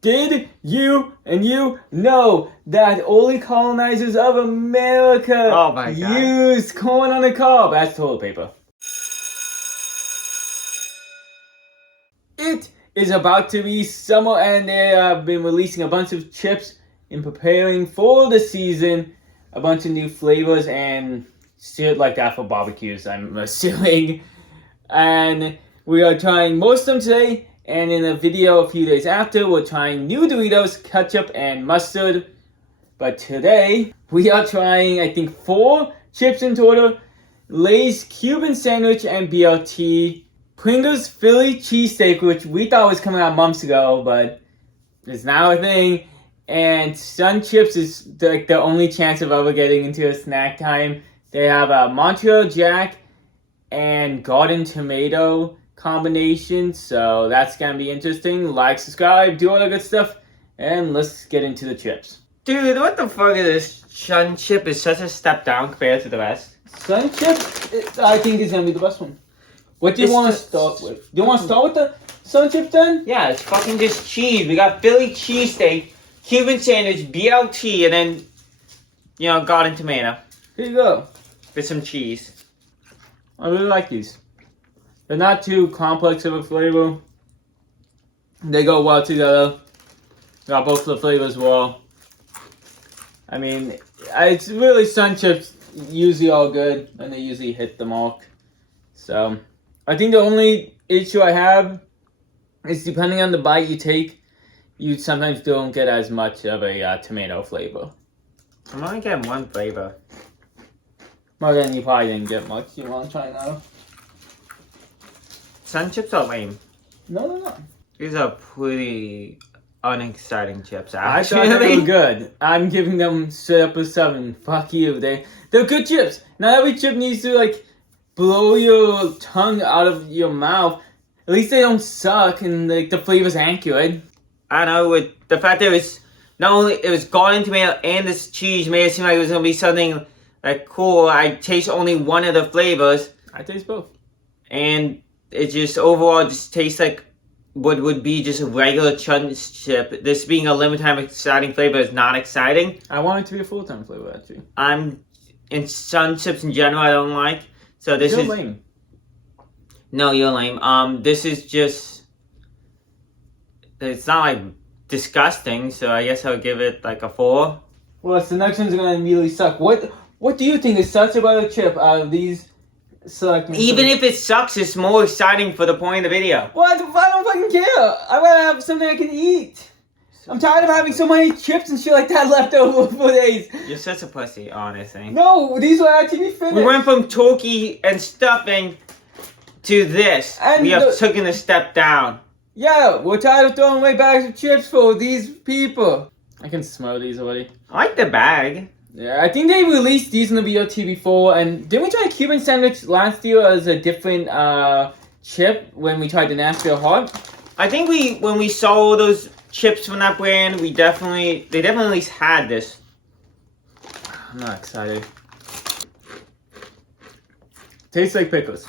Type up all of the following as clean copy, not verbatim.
Did you know that early colonizers of America Oh my God. used corn on the cob as toilet paper? It is about to be summer and they have been releasing a bunch of chips in preparing for the season, a bunch of new flavors and shit like that for barbecues, I'm assuming. And we are trying most of them today, and in a video a few days after, we're trying new Doritos, ketchup, and mustard. But today, we are trying, I think, 4 chips in total: Lay's Cuban sandwich and BLT, Pringles Philly cheesesteak, which we thought was coming out months ago, but it's now a thing, and Sun Chips is like the only chance of ever getting into a snack time. They have a Montreal Jack and Garden Tomato combination, so that's gonna be interesting. Like, subscribe, do all that good stuff, and let's get into the chips. Dude, what the fuck is this? Sun Chip is such a step down compared to the rest. Sun Chip, I think, is gonna be the best one. What do you want to start with? Do you want to start with the Sun Chip then? Yeah, it's fucking just cheese. We got Philly cheesesteak, Cuban sandwich, BLT, and then, garden tomato. Here you go. With some cheese. I really like these. They're not too complex of a flavor. They go well together. Got both the flavors well. I mean, it's really Sun Chips usually all good, and they usually hit the mark. So, I think the only issue I have is depending on the bite you take, you sometimes don't get as much of a tomato flavor. I'm only getting one flavor. Well, then you probably didn't get much. You want to try now? Sun Chips are lame. No, they're not. These are pretty unexciting chips, I actually. thought they were good. I'm giving them straight up a 7. Fuck you. They're good chips. Not every chip needs to blow your tongue out of your mouth. At least they don't suck and the flavor's accurate. I know, with the fact that it was not only it was garden tomato and this cheese made it seem like it was gonna be something cool. I taste only one of the flavors. I taste both. And it just overall just tastes like what would be just a regular chip. This being a limited time exciting flavor is not exciting. I want it to be a full-time flavor, actually. In Sun Chips in general, I don't like. So this You're is lame. No, you're lame. This is just, it's not disgusting, so I guess I'll give it a 4. Well, the next one's gonna immediately suck. What do you think is such about a chip out of these selecting? Even if it sucks, it's more exciting for the point of the video. What? I don't fucking care. I wanna have something I can eat. I'm tired of having so many chips and shit like that left over for days. You're such a pussy, honestly. No, these will actually be finished. We went from turkey and stuffing to this. And we have taken a step down. Yeah, we're tired of throwing away bags of chips for these people. I can smell these already. I like the bag. Yeah, I think they released these in the BLT before, and didn't we try a Cuban sandwich last year as a different chip when we tried the Nashville Hot? I think when we saw those chips from that brand, they definitely at least had this. I'm not excited. Tastes like pickles.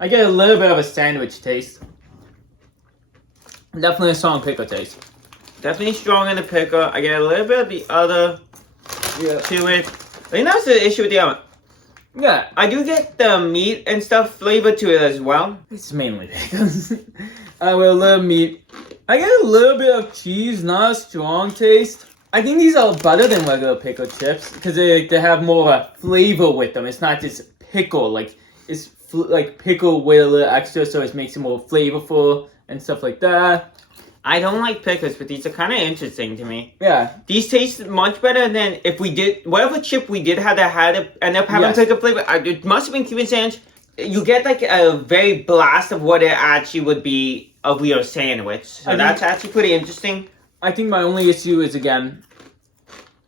I get a little bit of a sandwich taste. Definitely a strong pickle taste. Definitely strong in the pickle. I get a little bit of the other to it. I think that's the issue with the other. Yeah, I do get the meat and stuff flavor to it as well. It's mainly pickles. With a little meat. I get a little bit of cheese, not a strong taste. I think these are better than regular pickle chips because they have more of a flavor with them. It's not just pickle, it's pickle with a little extra, so it makes it more flavorful and stuff like that. I don't like pickles, but these are kind of interesting to me. Yeah. These taste much better than if we did, whatever chip we did have that had it end up having pickle flavor. It must have been Cuban sandwich. You get a very blast of what it actually would be a real sandwich. So that's actually pretty interesting. I think my only issue is, again,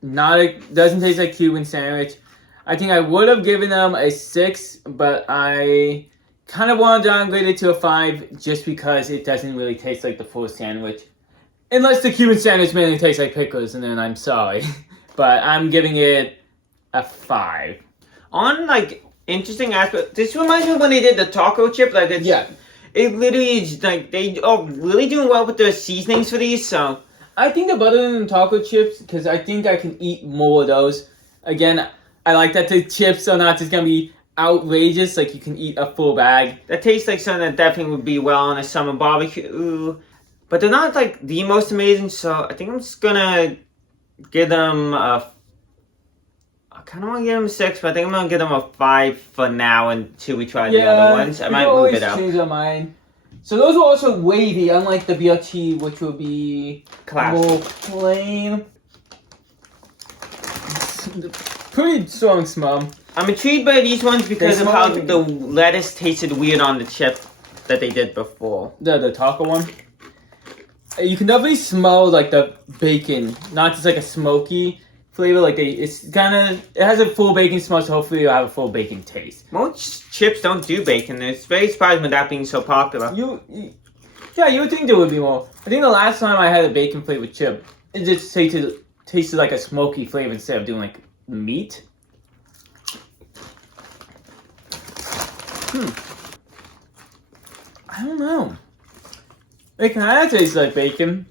doesn't taste like Cuban sandwich. I think I would have given them a 6, but I kind of want to downgrade it to a 5 just because it doesn't really taste like the full sandwich. Unless the Cuban sandwich mainly tastes like pickles, and then I'm sorry. But I'm giving it a 5. On interesting aspect, this reminds me of when they did the taco chip. It literally is like they are really doing well with their seasonings for these. So I think the butter and taco chips, because I think I can eat more of those. Again, I like that the chips are not just gonna be outrageous. Like you can eat a full bag. that tastes like something that definitely would be well on a summer barbecue. But they're not like the most amazing. So I think I'm just gonna give them a. I kind of want to give them a 6, but I think I'm gonna give them a 5 for now until we try the other ones. I might move it up. Change our mind. So those were also wavy, unlike the BLT, which will be more plain. Pretty strong smell. I'm intrigued by these ones because of how the lettuce tasted weird on the chip that they did before. The taco one. You can definitely smell like the bacon, not just like a smoky flavor. Like it has a full bacon smell, so hopefully you'll have a full bacon taste. Most chips don't do bacon. It's very surprising with that being so popular. You would think there would be more. I think the last time I had a bacon flavored chip, it just tasted like a smoky flavor instead of doing like meat. I don't know. It kind of tastes like bacon,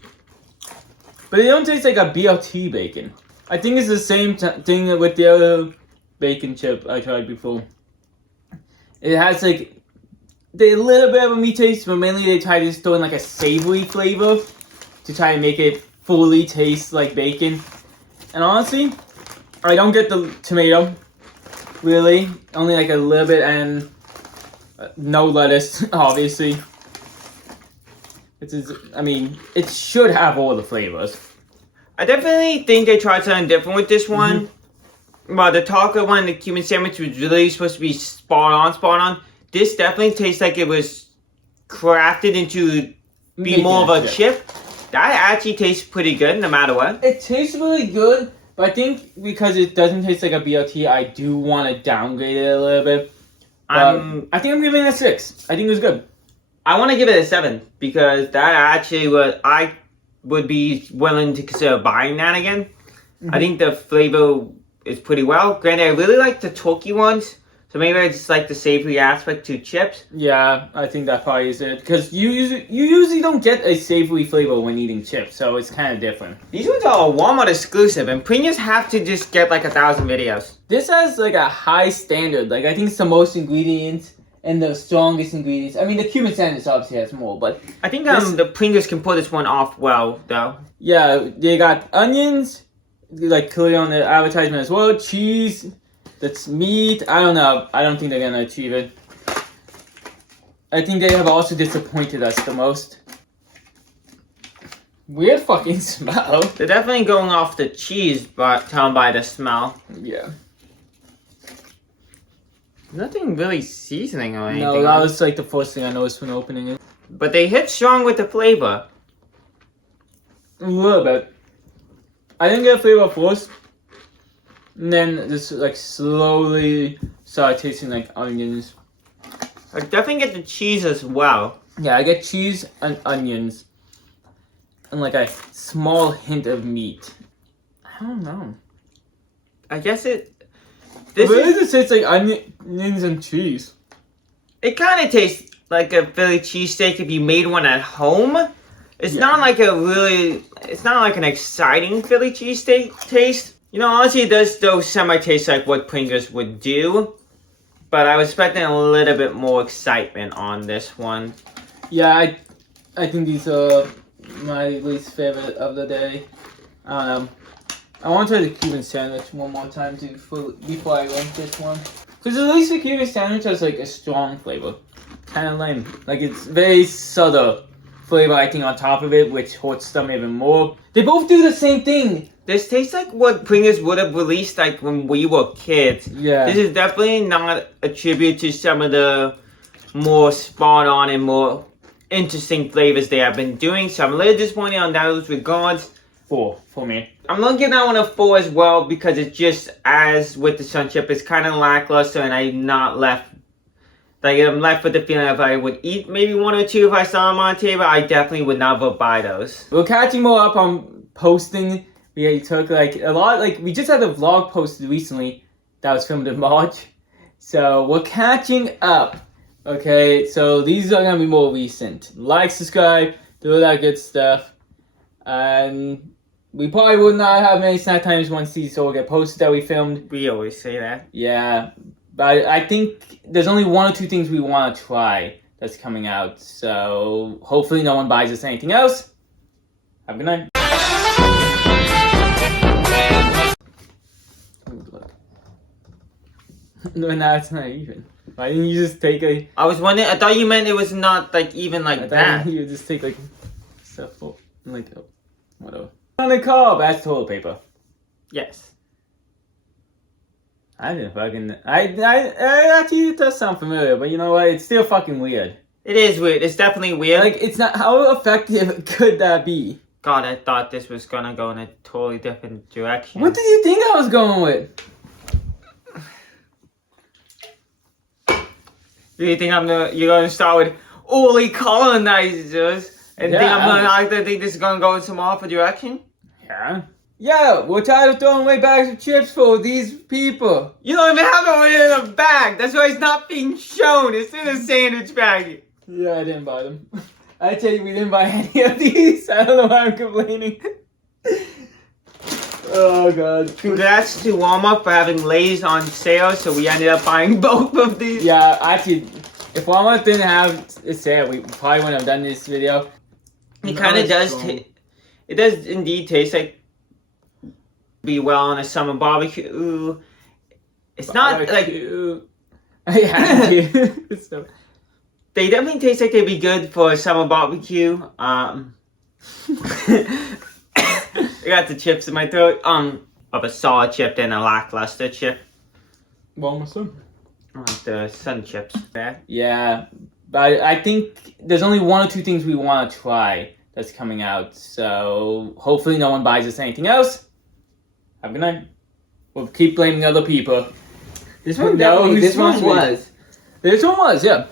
but it don't taste like a BLT bacon. I think it's the same thing with the other bacon chip I tried before. It has like a little bit of a meat taste, but mainly they try to throw in like a savory flavor to try and make it fully taste like bacon. And honestly, I don't get the tomato, really. Only like a little bit and no lettuce, obviously. It should have all the flavors. I definitely think they tried something different with this one. Well, the taco one, the Cuban sandwich was really supposed to be spot on. This definitely tastes like it was crafted into be more of a chip. That actually tastes pretty good no matter what. It tastes really good, but I think because it doesn't taste like a BLT, I do want to downgrade it a little bit. I think I'm giving it a 6. I think it was good. I want to give it a 7 because that actually I would be willing to consider buying that again. I think the flavor is pretty well. Granted, I really like the turkey ones, so maybe I just like the savory aspect to chips. Yeah, I think that probably is it. Because you usually don't get a savory flavor when eating chips, so it's kind of different. These ones are Walmart exclusive, and Pringles have to just get like 1,000 videos. This has like a high standard. Like I think it's the most ingredients and the strongest ingredients. I mean, the Cuban sandwich obviously has more, but I think the Pringles can pull this one off well, though. Yeah, they got onions, like clearly on the advertisement as well. Cheese. That's meat. I don't know. I don't think they're gonna achieve it. I think they have also disappointed us the most. Weird fucking smell. They're definitely going off the cheese, but telling by the smell. Yeah. Nothing really seasoning or anything. No, that was like the first thing I noticed when opening it. But they hit strong with the flavor. A little bit. I didn't get flavor first. And then just like slowly started tasting like onions. I definitely get the cheese as well. Yeah, I get cheese and onions. And like a small hint of meat. I don't know. I guess it... It really just tastes like onions and cheese. It kind of tastes like a Philly cheesesteak if you made one at home. It's not like it's not like an exciting Philly cheesesteak taste. You know, honestly, it does though semi-taste like what Pringles would do. But I was expecting a little bit more excitement on this one. Yeah, I think these are my least favorite of the day. I don't know. I want to try the Cuban sandwich one more time before I rank this one. Because at least the Cuban sandwich has like a strong flavor. Kind of lame. Like it's very subtle flavor I think on top of it, which hurts them even more. They both do the same thing. This tastes like what Pringles would have released like when we were kids. Yeah. This is definitely not a tribute to some of the more spot on and more interesting flavors they have been doing. So I'm a little disappointed on those regards. 4 for me. I'm gonna give that one a 4 as well because it's just as with the Sun Chip, it's kind of lackluster and I'm left with the feeling if I would eat maybe 1 or 2 if I saw them on the table, I definitely would never buy those. We're catching more up on posting. We took like a lot, like we just had a vlog posted recently that was filmed in March. So we're catching up Okay, so these are gonna be more recent. Like, subscribe, do all that good stuff. And we probably would not have many snack times once these all get posted that we filmed. We always say that. Yeah, but I think there's only 1 or 2 things we want to try that's coming out. So hopefully no one buys us anything else. Have a good night. No, now it's not even. Why didn't you just take a... I was wondering. I thought you meant it was not like even like that. You just take like stuff like whatever. On the car, that's toilet paper. Yes. I didn't fucking. I actually it does sound familiar, but you know what? It's still fucking weird. It is weird. It's definitely weird. Like, it's not. How effective could that be? God, I thought this was gonna go in a totally different direction. What did you think I was going with? Do you think you're gonna start with early colonizers and think I'm gonna think this is gonna go in some awful direction? Yeah. Yeah, we're tired of throwing away bags of chips for these people. You don't even have it in a bag. That's why it's not being shown. It's in a sandwich bag. Yeah, I didn't buy them. I tell you, we didn't buy any of these. I don't know why I'm complaining. Oh god. Congrats to Walmart for having Lay's on sale, so we ended up buying both of these. Yeah, actually, if Walmart didn't have a sale, we probably wouldn't have done this video. It kind of does. It does indeed taste like be well on a summer barbecue. It's not like yeah. So. They definitely taste like they'd be good for a summer barbecue. I got the chips in my throat. Of a solid chip and a lackluster chip. Well, my son. The sun chips. Yeah, but I think there's only 1 or 2 things we want to try that's coming out. So hopefully no one buys us anything else. Have a good night. We'll keep blaming other people. This one definitely. This one was. This one was, yeah.